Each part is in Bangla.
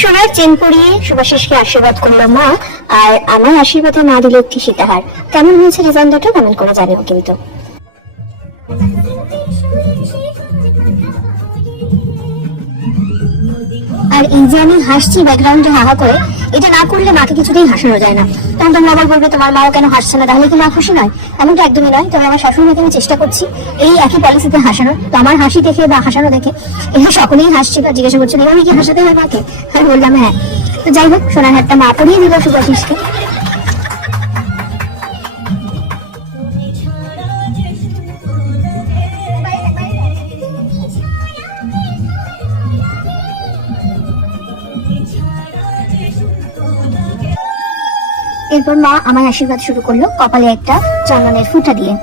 সোনার চেন পরিয়ে শুভাশিসকে আশীর্বাদ করলো মা, আর আমার আশীর্বাদে মা দিল একটি সীতাহার। কেমন হয়েছে ডিজাইন দুটো কমেন্ট করে জানিও কিন্তু। আর এই যে আমি হাসছি ব্যাকগ্রাউন্ডে হাহা করে, এটা না করলে মাকে কিছুতেই হাসানো যায় না। তখন তোমরা আবার বলবে তোমার মাও কেন হাসছে না, তাহলে কি মা খুশি নয়? এমনটা একদমই নয়। তবে আমার শাশুড়ি মাকে আমি চেষ্টা করছি এই একই পলিসিতে হাসানোর। তো আমার হাসি দেখে বা হাসানো দেখে এখানে সকলেই হাসছিল, জিজ্ঞাসা করছিল এভাবে কি হাসাতে হয় মাকে। আমি বললাম হ্যাঁ। তো যাই হোক, সোনার হাতটা মা পরিয়ে দিল শুভাশিসকে। এরপর মা আমার আশীর্বাদ শুরু করলো কপালে একটা চন্দনের ফুটা দিয়ে।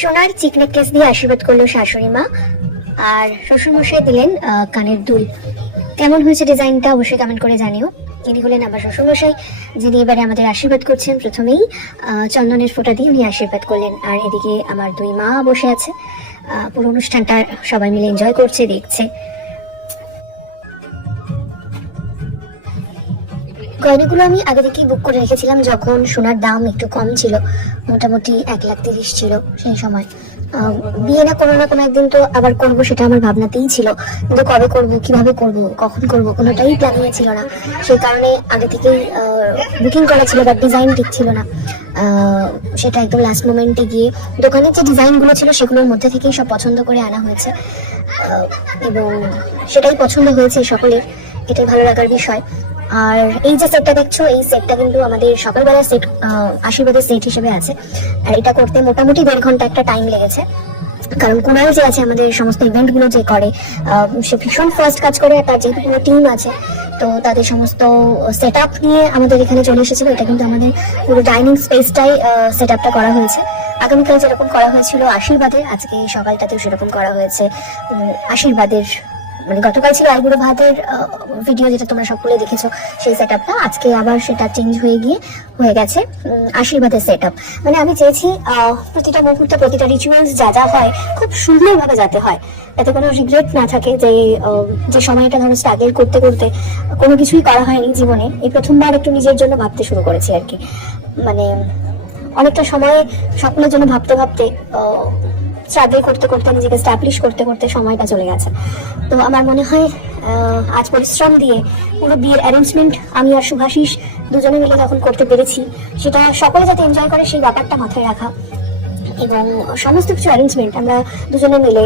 সোনার চিক নেকলেস দিয়ে আশীর্বাদ করলো শাশুড়ি মা, আর শ্বশুরমশাই দিলেন কানের দুল। কেমন হয়েছে ডিজাইনটা অবশ্যই কমেন্ট করে জানিও। ইনি হলেন আমার শ্বশুরমশাই, যিনি এবারে আমাদের আশীর্বাদ করছেন। প্রথমেই চন্দনের ফোঁটা দিয়ে উনি আশীর্বাদ করলেন, আর এদিকে আমার দুই মা বসে আছে। পুরো অনুষ্ঠানটা সবাই মিলে এনজয় করছে, দেখছে। গয়নাগুলো আমি আগে থেকেই বুক করে রেখেছিলাম যখন সোনার দাম একটু কম ছিল, মোটামুটি 1,30,000 ছিল সেই সময়। বিয়ে না কোনো না কোনো একদিন তো আবার করবো, সেটা আমার ভাবনাতেই ছিল, কিন্তু কবে করব, কিভাবে করব, কখন করব, কোনোটাই প্ল্যানিং ছিল না। সেই কারণে আগে থেকেই বুকিং করা ছিল, বাট ডিজাইন ঠিক ছিল না। সেটা একদম লাস্ট মোমেন্টে গিয়ে দোকানের যে ডিজাইনগুলো ছিল সেগুলোর মধ্যে থেকেই সব পছন্দ করে আনা হয়েছে, এবং সেটাই পছন্দ হয়েছে সকলের। এটাই ভালো লাগার বিষয়। আর এই যে সেটটা দেখছো, এই সেটটা কিন্তু আমাদের সকালবেলা সেট, আশীর্বাদের সেট হিসেবে আছে। আর এটা করতে মোটামুটি 1.5 ঘন্টা একটা টাইম লেগেছে, কারণ কুনাল যে আছে আমাদের সমস্ত ইভেন্ট গুলো যে করে, সে ভীষণ ফাস্ট কাজ করে। আর তার যেহেতু পুরো টিম আছে, তো তাদের সমস্ত সেট আপ নিয়ে আমাদের এখানে চলে এসেছিল। এটা কিন্তু আমাদের পুরো ডাইনিং স্পেসটাই সেট আপটা করা হয়েছে। আগামীকাল যেরকম করা হয়েছিল আশীর্বাদের, আজকে সকালটাতেও সেরকম করা হয়েছে আশীর্বাদের। মানে গতকাল ছিল আইবুড়ো ভাতের ভিডিও, যেটা তোমরা সকলে দেখেছো, সেই সেট আপটা আজকে আবার সেটা চেঞ্জ হয়ে গেছে আশীর্বাদের সেট আপ। মানে আমি চেয়েছি প্রতিটা মুহূর্তে, প্রতিটা রিচুয়ালস যা যা হয় খুব সুন্দরভাবে যাতে হয়, যাতে কোনো রিগ্রেট না থাকে। যে সময়টা ধরো স্ট্রাগল করতে করতে কোনো কিছুই করা হয়নি জীবনে, এই প্রথমবার একটু নিজের জন্য ভাবতে শুরু করেছি আর কি। মানে অনেকটা সময় স্বপ্নের জন্য ভাবতে ভাবতে, স্ট্রাগল করতে করতে, নিজেকে স্ট্যাবলিশ করতে করতে সময়টা চলে গেছে। তো আমার মনে হয় আজ পরিশ্রম দিয়ে পুরো বিয়ের অ্যারেঞ্জমেন্ট আমি আর শুভাশিস দুজনে মিলে যখন করতে পেরেছি, সেটা সকলে যাতে এনজয় করে সেই ব্যাপারটা মাথায় রাখা। এবং সমস্ত কিছু অ্যারেঞ্জমেন্ট আমরা দুজনে মিলে,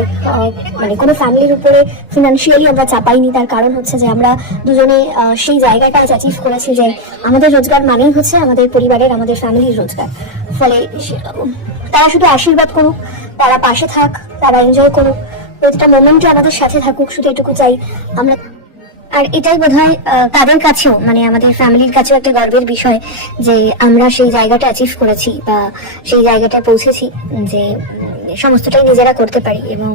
মানে কোনো ফ্যামিলির উপরে ফিনান্সিয়ালি আমরা চাপাইনি। তার কারণ হচ্ছে যে আমরা দুজনে সেই জায়গাটা আজ অ্যাচিভ করেছি যে আমাদের রোজগার মানেই হচ্ছে আমাদের পরিবারের, আমাদের ফ্যামিলির রোজগার। ফলে তারা শুধু আশীর্বাদ করুক, তারা পাশে থাক, তারা এনজয় করুক, প্রতিটা মোমেন্টে আমাদের সাথে থাকুক, শুধু এটুকু চাই আমরা। আর এটাই বোধহয় তাদের কাছেও, মানে আমাদের ফ্যামিলির কাছেও একটা গর্বের বিষয় যে আমরা সেই জায়গাটা অ্যাচিভ করেছি বা সেই জায়গাটায় পৌঁছেছি, যে সমস্তটাই নিজেরা করতে পারি এবং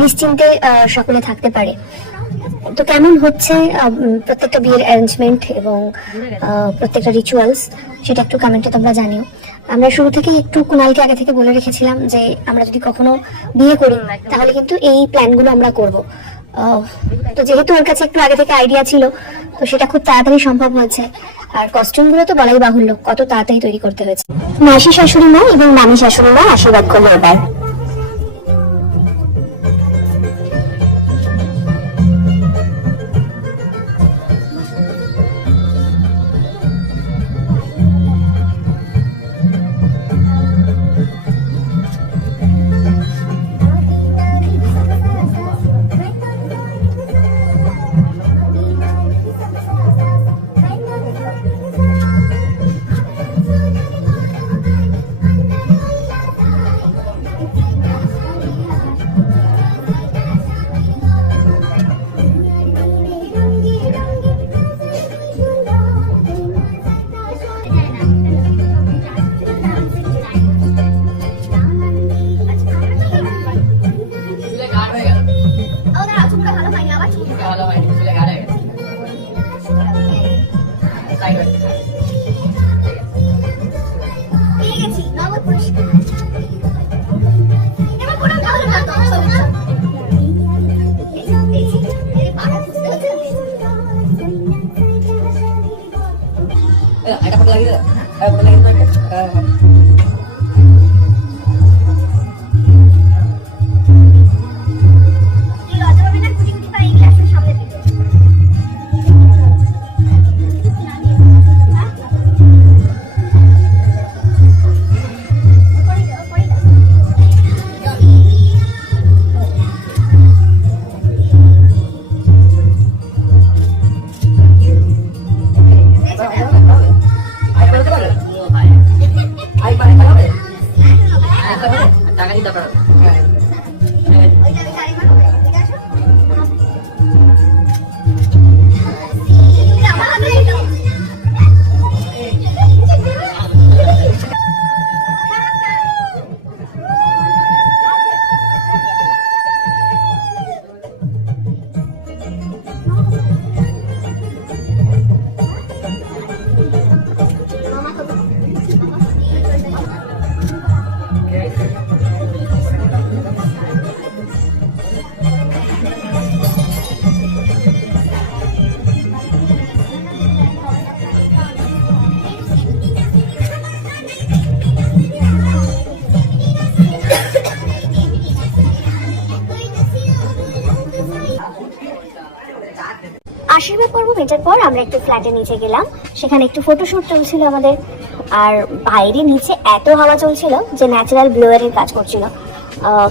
নিশ্চিন্তে সকলে থাকতে পারে। তো কেমন হচ্ছে প্রত্যেকটা বিয়ের অ্যারেঞ্জমেন্ট এবং প্রত্যেকটা রিচুয়ালস, সেটা একটু কমেন্টে তোমরা জানিও। আমরা শুরু থেকে একটু কুণালকে আগে থেকে বলে রেখেছিলাম যে আমরা যদি কখনো বিয়ে করি তাহলে কিন্তু এই প্ল্যানগুলো আমরা করব। তো যেহেতু ওর কাছে একটু আগে থেকে আইডিয়া ছিল, তো সেটা খুব তাড়াতাড়ি সম্ভব হয়েছে। আর কস্টিউমগুলো তো বলাই বাহুল্য, কত তাড়াতাড়ি তৈরি করতে হয়েছে। মাসি শাশুড়ি মা এবং মামি শাশুড়ি মা আশীর্বাদ করলো এবার। Ada foto lagi tak? Foto lagi tak? Tangan kita per. আশীর্বাদ পর্ব মেটার পর আমরা একটু ফ্ল্যাটে নিচে গেলাম, সেখানে একটু ফটোশুট চলছিল আমাদের। আর বাইরে নিচে এত হাওয়া চলছিল যে ন্যাচারাল ব্লোয়ারের কাজ করছিল।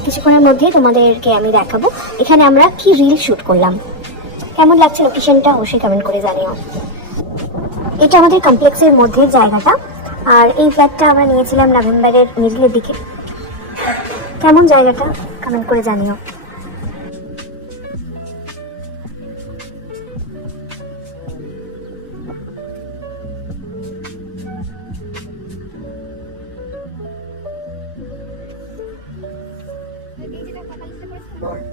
কিছুক্ষণের মধ্যেই তোমাদেরকে আমি দেখাবো এখানে আমরা কি রিল শুট করলাম। কেমন লাগছে লোকেশনটা অবশ্যই কমেন্ট করে জানিও। এটা আমাদের কমপ্লেক্সের মধ্যে জায়গাটা, আর এই ফ্ল্যাটটা আমরা নিয়েছিলাম নভেম্বরের মিডলের দিকে। কেমন জায়গাটা কমেন্ট করে জানিও। Lord.